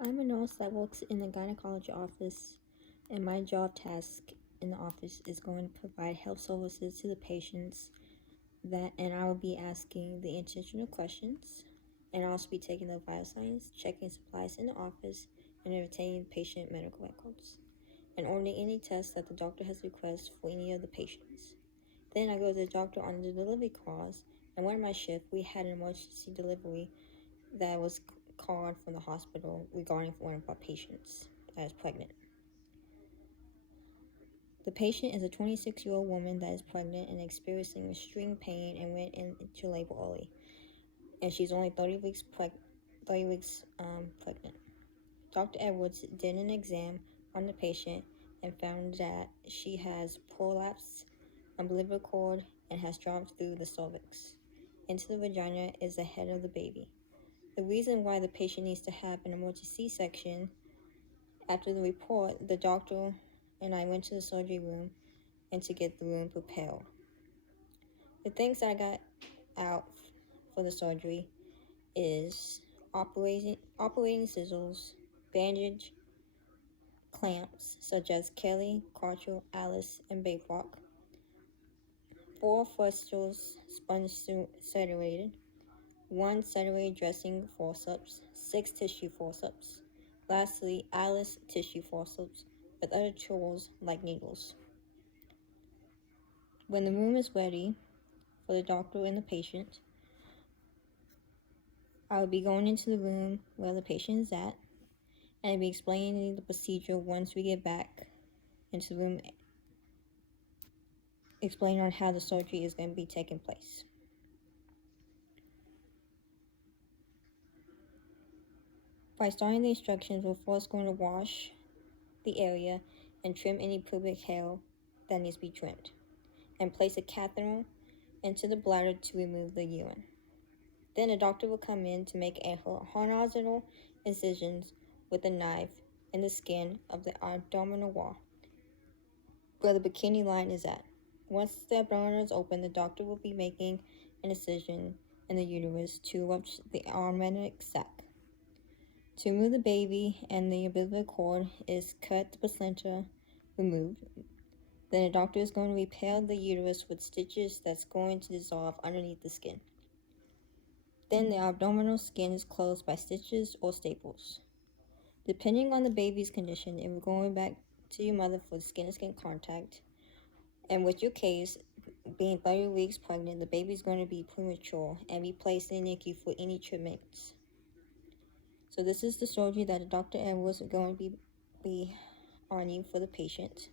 I'm a nurse that works in the gynecology office, and my job task in the office is going to provide health services to the patients and I will be asking the intentional questions, and I'll also be taking the vital signs, checking supplies in the office, and obtaining patient medical records, and ordering any tests that the doctor has requested for any of the patients. Then I go to the doctor on the delivery calls, and one of my shift, we had an emergency delivery that was called from the hospital regarding one of our patients that is pregnant. The patient is a 26-year-old woman that is pregnant and experiencing extreme pain and went into labor early, and she's only 30 weeks pregnant. Dr. Edwards did an exam on the patient and found that she has prolapsed umbilical cord and has dropped through the cervix. Into the vagina is the head of the baby. The reason why the patient needs to have an emergency C-section, after the report, the doctor and I went to the surgery room and to get the room prepared. The things that I got out for the surgery is operating scissors, bandage, clamps such as Kelly, Carter, Alice, and Bayrock, 4 fistulas sponge saturated, 1 saturated dressing forceps, 6 tissue forceps. Lastly, Alice tissue forceps with other tools like needles. When the room is ready for the doctor and the patient, I will be going into the room where the patient is at, and I'll be explaining the procedure once we get back into the room, explaining on how the surgery is going to be taking place. By starting the instructions, we're first going to wash the area and trim any pubic hair that needs to be trimmed, and place a catheter into the bladder to remove the urine. Then the doctor will come in to make a horizontal incisions with a knife in the skin of the abdominal wall, where the bikini line is at. Once the abdomen is open, the doctor will be making an incision in the uterus to rupture the amniotic sac. To remove the baby and the umbilical cord is cut the placenta removed. Then the doctor is going to repair the uterus with stitches that's going to dissolve underneath the skin. Then the abdominal skin is closed by stitches or staples. Depending on the baby's condition, if we're going back to your mother for skin-to-skin contact, and with your case, being 30 weeks pregnant, the baby's going to be premature and be placed in the NICU for any treatments. So this is the surgery that Dr. Edwards is going to be on you for the patient.